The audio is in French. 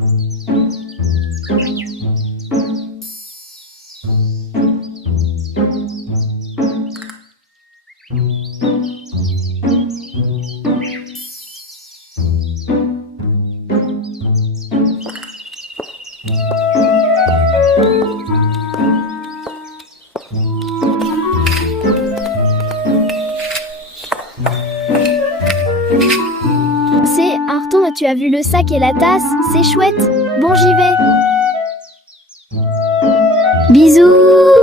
C'est Arton, tu as vu le sac et la tasse? C'est chouette. Bon, j'y vais. Bisous.